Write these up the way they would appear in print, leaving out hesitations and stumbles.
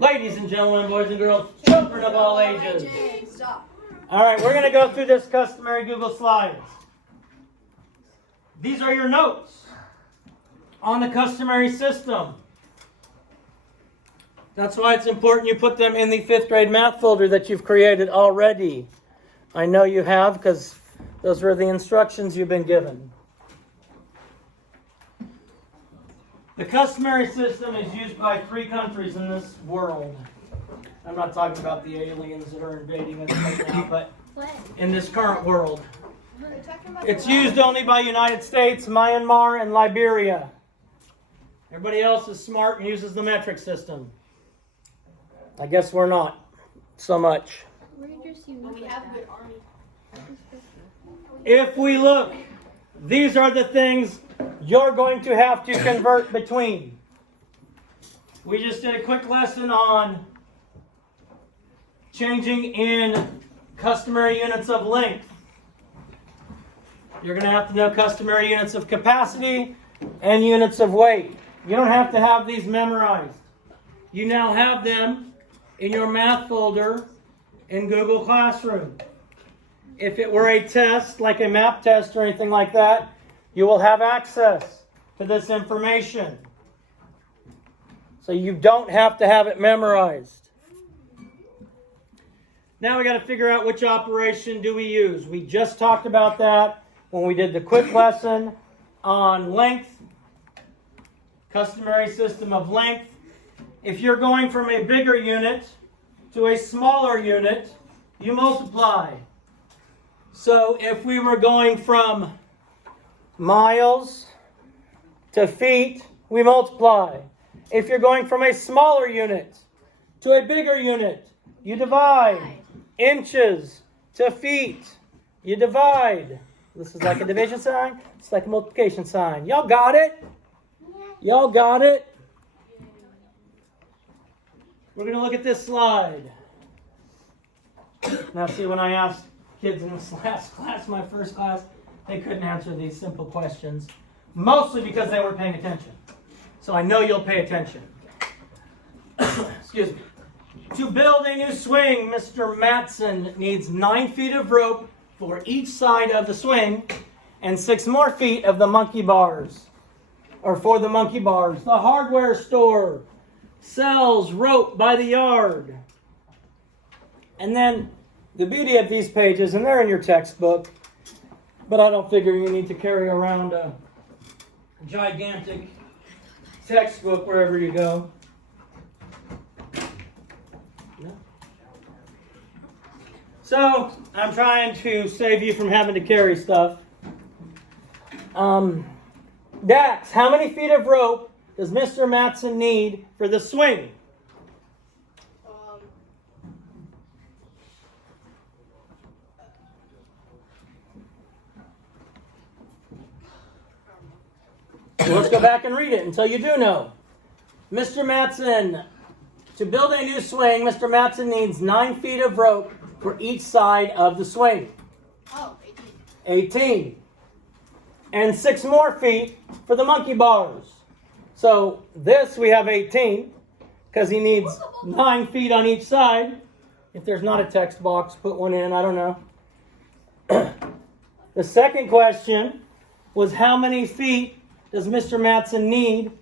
Ladies and gentlemen, boys and girls, children of all ages. All right, we're going to go through this customary Google Slides. These are your notes on the customary system. That's why it's important you put them in the 5th grade math folder that you've created already. I know you have because those were the instructions you've been given. The customary system is used by 3 countries in this world. I'm not talking about the aliens that are invading us right now, but in this current world. It's used only by United States, Myanmar, and Liberia. Everybody else is smart and uses the metric system. I guess we're not so much. If we look, these are the things you're going to have to convert between. We just did a quick lesson on changing in customary units of length. You're going to have to know customary units of capacity and units of weight. You don't have to have these memorized. You now have them in your math folder in Google Classroom. If it were a test, like a map test or anything like that, you will have access to this information. So you don't have to have it memorized. Now we got to figure out which operation do we use. We just talked about that when we did the quick lesson on length, customary system of length. If you're going from a bigger unit to a smaller unit, you multiply. So if we were going from miles to feet, we multiply. If you're going from a smaller unit to a bigger unit, you divide. Inches to feet, you divide. This is like a division sign. It's like a multiplication sign. Y'all got it? Y'all got it? We're going to look at this slide. Now see, when I asked kids in this last class, my first class, they couldn't answer these simple questions. Mostly because they weren't paying attention. So I know you'll pay attention. Excuse me. To build a new swing, Mr. Matson needs 9 feet of rope for each side of the swing and 6 more feet of the monkey bars. Or for the monkey bars. The hardware store sells rope by the yard. And then the beauty of these pages, and they're in your textbook, but I don't figure you need to carry around a gigantic textbook wherever you go. No. So, I'm trying to save you from having to carry stuff. Dax, how many feet of rope does Mr. Matson need for the swing? Let's go back and read it until you do know. Mr. Matson, to build a new swing, Mr. Matson needs 9 feet of rope for each side of the swing. 18. And 6 more feet for the monkey bars. So this we have 18 because he needs 9 feet on each side. If there's not a text box, put one in. I don't know. The second question was how many feet does Mr. Matson need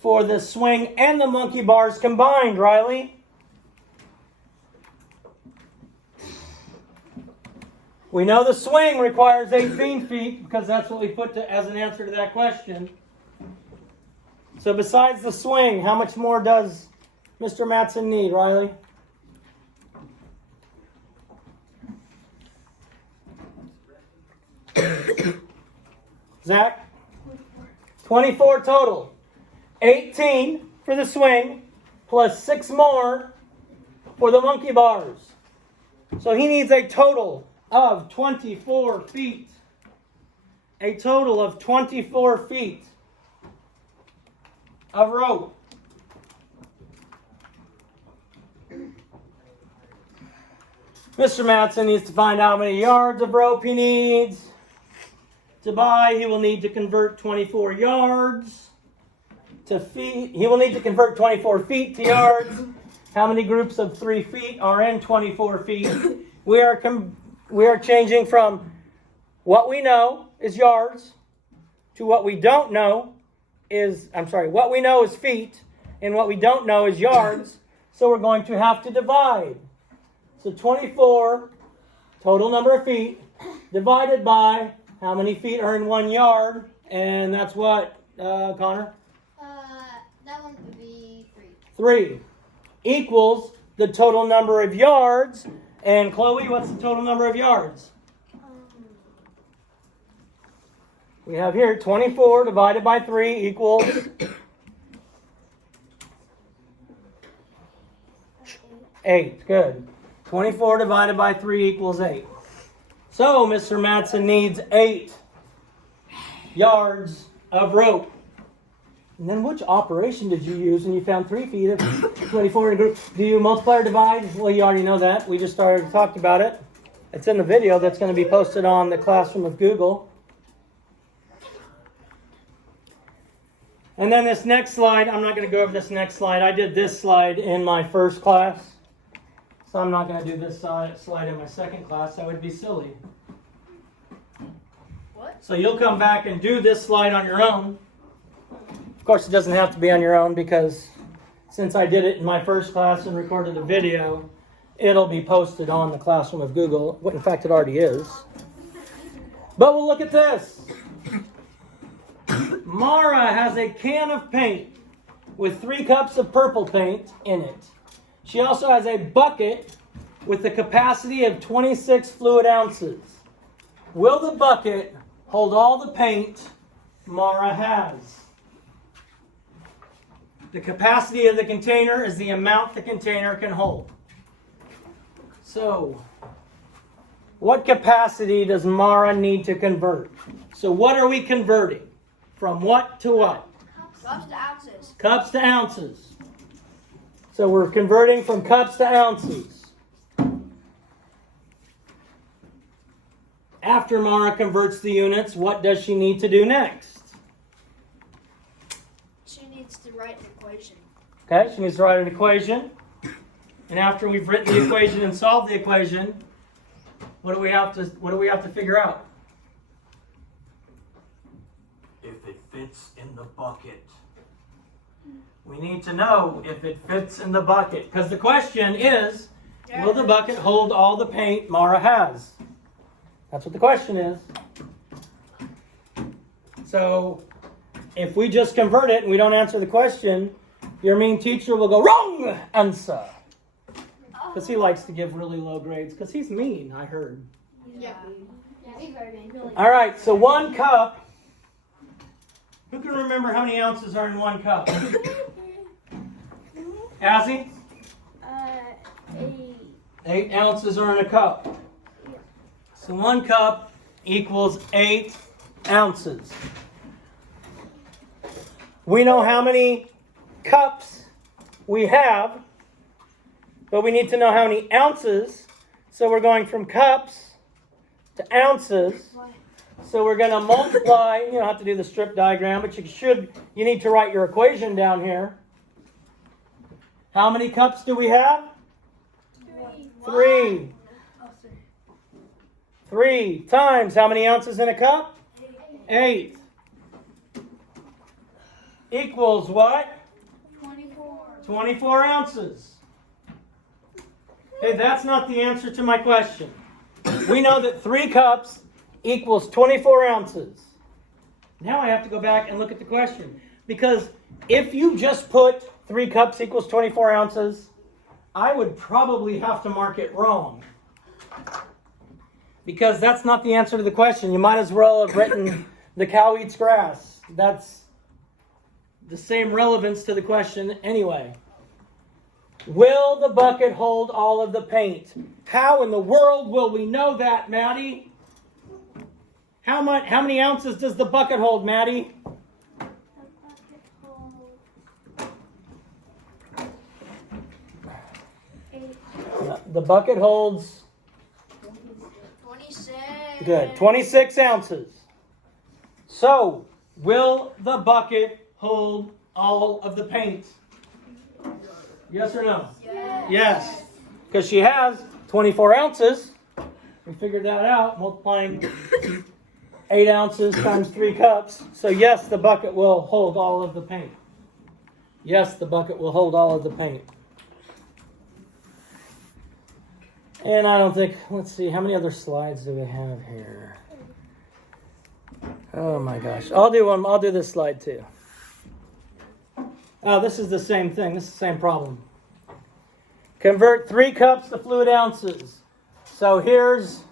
for the swing and the monkey bars combined, Riley? We know the swing requires 18 feet because that's what we put as an answer to that question. So besides the swing, how much more does Mr. Matson need, Riley? Zach? 24 total. 18 for the swing, plus 6 more for the monkey bars. So he needs a total of 24 feet. A total of 24 feet of rope. Mr. Matson needs to find out how many yards of rope he needs. To buy, he will need to convert 24 yards to feet. He will need to convert 24 feet to yards. How many groups of 3 feet are in 24 feet? We are changing from what we know is yards to what we don't know is, what we know is feet and what we don't know is yards. So we're going to have to divide. So 24, total number of feet, divided by how many feet are in 1 yard. And that's what, Connor? That one would be 3. 3 equals the total number of yards. And Chloe, what's the total number of yards? We have here 24 divided by 3 equals 8. Good. 24 divided by 3 equals 8. So Mr. Matson needs 8 yards of rope. And then which operation did you use when you found 3 feet of 24 in a group? Do you multiply or divide? Well, you already know that. We just started talked about it. It's in the video that's going to be posted on the Classroom of Google. And then this next slide, I'm not going to go over this next slide. I did this slide in my first class. So I'm not going to do this slide in my second class. That would be silly. What? So you'll come back and do this slide on your own. Of course, it doesn't have to be on your own because since I did it in my first class and recorded a video, it'll be posted on the Classroom of Google. In fact, it already is. But we'll look at this. Mara has a can of paint with 3 cups of purple paint in it. She also has a bucket with the capacity of 26 fluid ounces. Will the bucket hold all the paint Mara has? The capacity of the container is the amount the container can hold. So, what capacity does Mara need to convert? So what are we converting? From what to what? Cups to ounces. Cups to ounces. So we're converting from cups to ounces. After Mara converts the units, what does she need to do next? She needs to write an equation. Okay, she needs to write an equation. And after we've written the equation and solved the equation, what do we have to figure out? If it fits in the bucket. We need to know if it fits in the bucket. Because the question is, will the bucket hold all the paint Mara has? That's what the question is. So, if we just convert it and we don't answer the question, your mean teacher will go, wrong answer. Because he likes to give really low grades. Because he's mean, I heard. Yeah. He's very mean. All right, so 1 cup. Who can remember how many ounces are in 1 cup? Azzy? 8. 8 ounces are in a cup. So 1 cup equals 8 ounces. We know how many cups we have, but we need to know how many ounces. So we're going from cups to ounces. So we're going to multiply. You don't have to do the strip diagram, but you need to write your equation down here. How many cups do we have? 3. 3 times how many ounces in a cup? 8. Equals what? 24 ounces. Okay, that's not the answer to my question. We know that 3 cups equals 24 ounces. Now I have to go back and look at the question. Because if you just put 3 cups equals 24 ounces, I would probably have to mark it wrong. Because that's not the answer to the question. You might as well have written the cow eats grass. That's the same relevance to the question anyway. Will the bucket hold all of the paint? How in the world will we know that, Maddie? How many ounces does the bucket hold, Maddie? The bucket holds 26. good, 26 ounces. So, will the bucket hold all of the paint? Yes or no? Yes. Yes. Because she has 24 ounces. We figured that out, multiplying 8 ounces times 3 cups. So yes, the bucket will hold all of the paint. Yes, the bucket will hold all of the paint. And I don't think, let's see, how many other slides do we have here? Oh my gosh. I'll do this slide too. Oh, this is the same thing. This is the same problem. Convert 3 cups to fluid ounces. So here's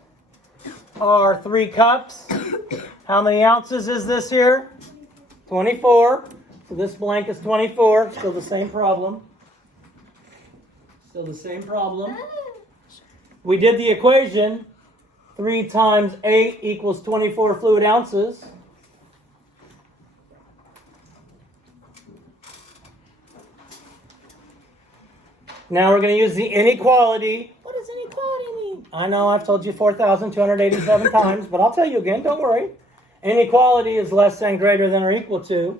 our 3 cups. How many ounces is this here? 24. So this blank is 24. Still the same problem. Still the same problem. We did the equation. 3 times 8 equals 24 fluid ounces. Now we're going to use the inequality. What does inequality mean? I know I've told you 4,287 times, but I'll tell you again, don't worry. Inequality is less than, greater than, or equal to.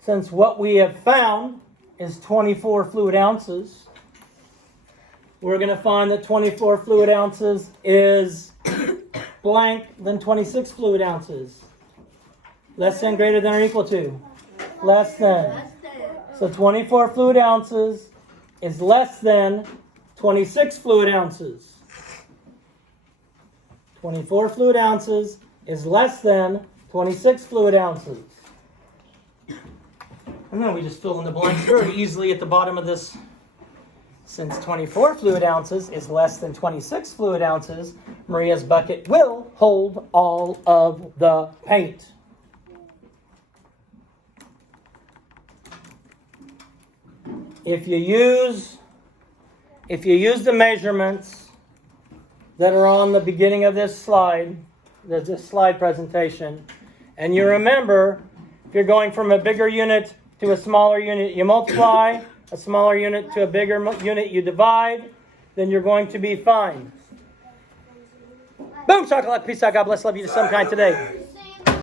Since what we have found is 24 fluid ounces, we're going to find that 24 fluid ounces is blank than 26 fluid ounces. Less than, greater than, or equal to? Less than. So 24 fluid ounces is less than 26 fluid ounces. 24 fluid ounces is less than 26 fluid ounces. And then we just fill in the blanks very easily at the bottom of this. Since 24 fluid ounces is less than 26 fluid ounces, Maria's bucket will hold all of the paint. If you use the measurements that are on the beginning of this slide presentation, and you remember, if you're going from a bigger unit to a smaller unit, you multiply, a smaller unit to a bigger unit, you divide, then you're going to be fine. Boom, chocolate, peace out, God bless, love you to some kind today.